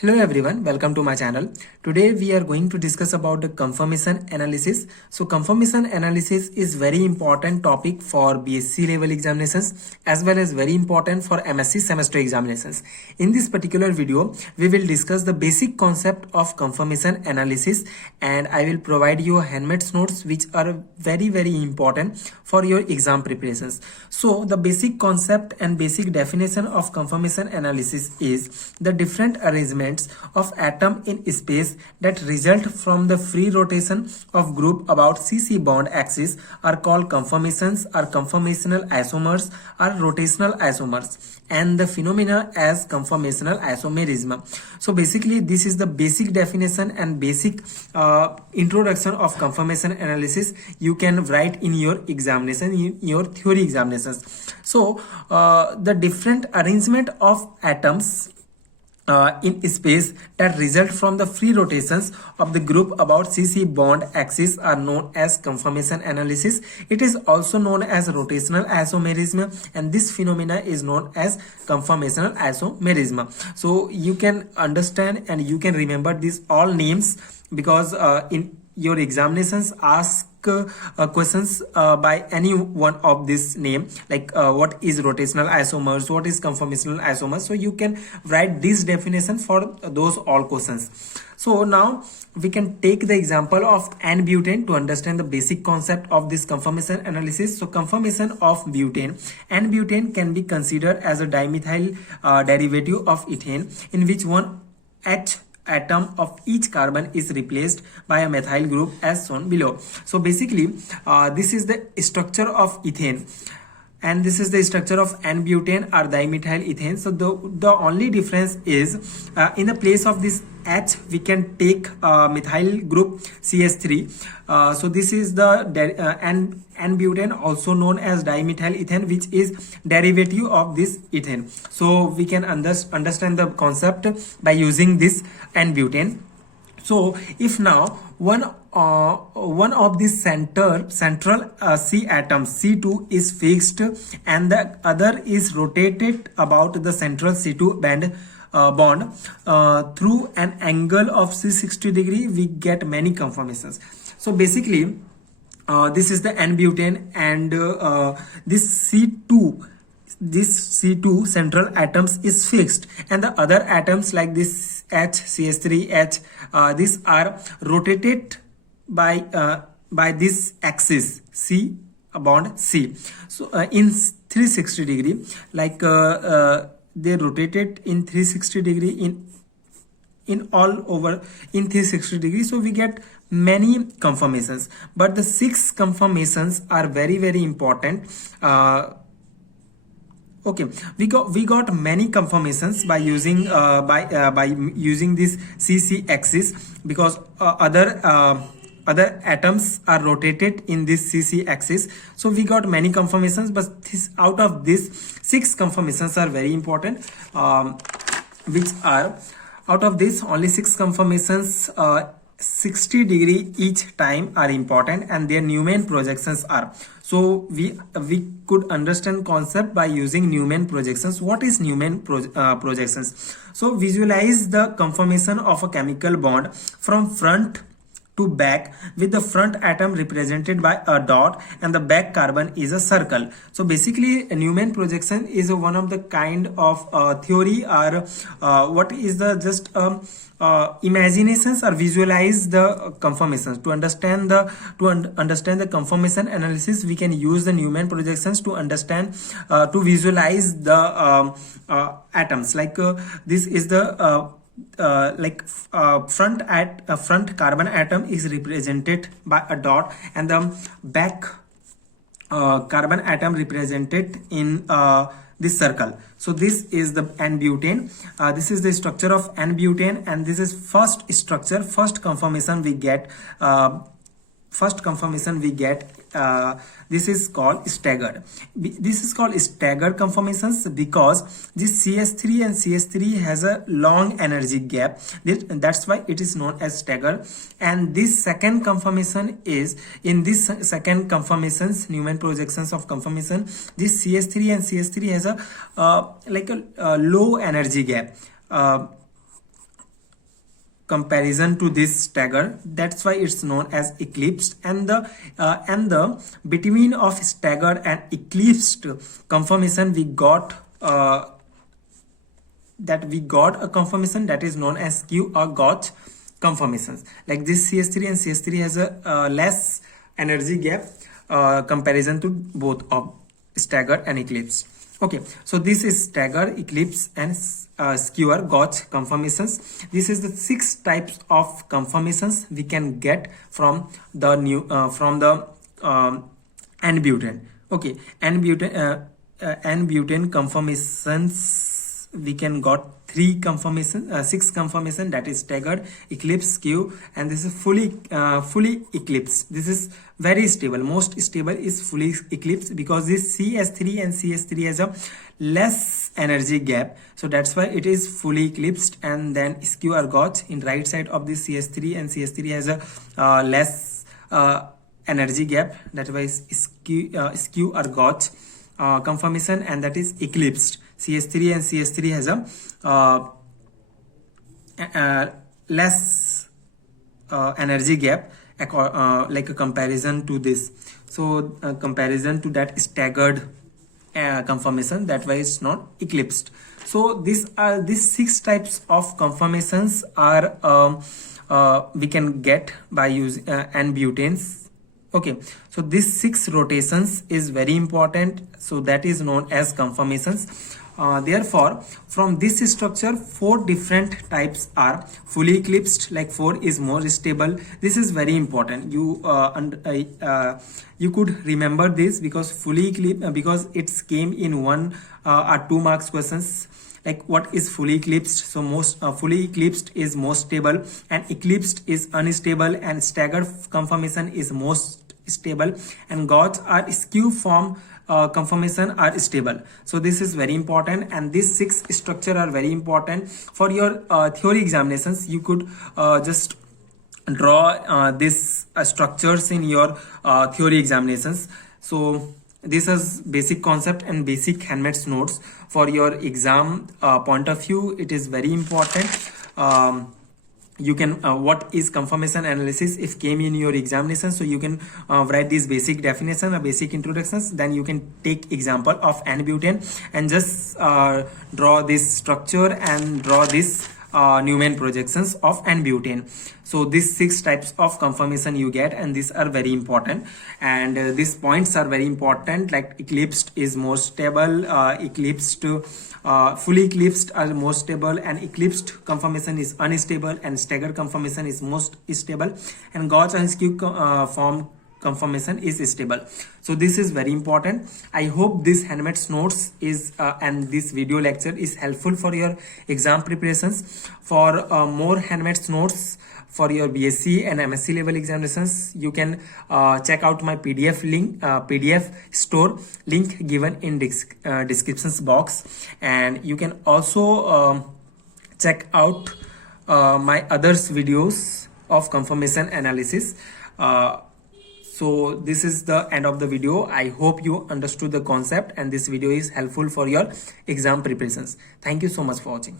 Hello everyone, welcome to my channel. Today we are going to discuss about the confirmation analysis. So confirmation analysis is very important topic for BSc level examinations as well as very important for MSc semester examinations. In this particular video, we will discuss the basic concept of confirmation analysis and I will provide you handmade notes which are very important for your exam preparations. So the basic concept and basic definition of confirmation analysis is the different arrangements of atom in space that result from the free rotation of group about CC bond axis are called conformations or conformational isomers or rotational isomers, and the phenomena as conformational isomerism. So basically this is the basic definition and basic introduction of confirmation analysis you can write in your examination, in your theory examinations. So the different arrangement of atoms in space that result from the free rotations of the group about CC bond axis are known as conformation analysis. It is also known as rotational isomerism, and this phenomena is known as conformational isomerism. So you can understand and you can remember these all names because in your examinations ask questions by any one of this name, like what is rotational isomers, what is conformational isomers. So you can write this definition for those all questions. So now we can take the example of N-butane to understand the basic concept of this conformation analysis. So conformation of butane. N-butane can be considered as a dimethyl derivative of ethane, in which one H atom of each carbon is replaced by a methyl group as shown below. So basically this is the structure of ethane and this is the structure of N-butane or dimethyl ethane. So the only difference is in the place of this H we can take methyl group CH3. So this is the N-butane, also known as dimethyl ethane, which is derivative of this ethane. So we can understand the concept by using this N-butane. So if now one of the central C atom C2 is fixed and the other is rotated about the central C2 bond through an angle of 360 degree, we get many conformations. So basically this is the N-butane and this C2 central atoms is fixed and the other atoms like this H, CH3, H, these are rotated by this axis C bond C. So in 360 degree, like they rotated in 360 degree in all over in 360 degree. So we get many conformations, but the 6 conformations are very important. Okay, we got many conformations by using using this CC axis because other atoms are rotated in this CC axis. So we got many conformations, but out of this 6 conformations are very important, which are out of this only 6 conformations 60 degree each time are important and their Newman projections are. So we could understand concept by using Newman projections. What is Newman projections? So visualize the conformation of a chemical bond from front to back with the front atom represented by a dot and the back carbon is a circle. So basically a Newman projection is one of the kind of theory or what is the just imaginations or visualize the conformations. To understand the conformation analysis, we can use the Newman projections to understand to visualize the atoms. Like this is the front carbon atom is represented by a dot and the back carbon atom represented in this circle. So this is the N-butane. This is the structure of N-butane and this is first conformation we get. This is called staggered. This is called staggered conformations because this CH3 and CH3 has a long energy gap. That's why it is known as staggered. And this second conformation is in this second conformations, Newman projections of conformation. This CH3 and CH3 has a like a low energy gap. comparison to this stagger, that's why it's known as eclipsed. And the between of staggered and eclipsed conformation we got a conformation that is known as skew or gauge conformations. Like this CS3 and CS3 has a less energy gap comparison to both of staggered and eclipsed. Okay, so this is stagger, eclipse, and skew or gauge conformations. This is the 6 types of conformations we can get from the N-butane. Okay, N-butane conformations we can got 6 conformation, that is staggered, eclipse, skew, and this is fully eclipsed. This is very stable. Most stable is fully eclipsed because this CS3 and CS3 has a less energy gap, so that's why it is fully eclipsed. And then skew or gauge in right side of this CS3, and CS3 has a less energy gap, that's why skew or gauge conformation, and that is eclipsed. CS3 and CS3 has a less energy gap like a comparison to this. So comparison to that staggered conformation, that way it's not eclipsed. So these 6 types of conformations are we can get by using N-butanes. Okay, so this 6 rotations is very important, so that is known as conformations. Therefore, from this structure 4 different types are fully eclipsed, like 4 is more stable. This is very important. You could remember this because fully eclipsed, because it's came in 1 or 2 marks questions. Like what is fully eclipsed? So most fully eclipsed is most stable, and eclipsed is unstable, and staggered conformation is most stable, and gauge or skew form conformation are stable. So this is very important, and these 6 structure are very important for your theory examinations. You could just draw these structures in your theory examinations. So this is basic concept and basic handmade notes for your exam point of view. It is very important. You can what is conformation analysis if came in your examination, so you can write this basic definition or basic introductions, then you can take example of N-butane and just draw this structure and draw this Newman projections of N-butane. So these 6 types of conformation you get, and these are very important, and these points are very important. Like eclipsed is more stable, fully eclipsed are more stable, and eclipsed conformation is unstable, and staggered conformation is most stable, and gauge and skew form conformation is stable. So this is very important. I hope this handmade notes is and this video lecture is helpful for your exam preparations. For more handmade notes for your BSc and MSc level examinations, you can check out my PDF link, PDF store link given in descriptions box, and you can also check out my others videos of conformation analysis. So this is the end of the video. I hope you understood the concept, and this video is helpful for your exam preparations. Thank you so much for watching.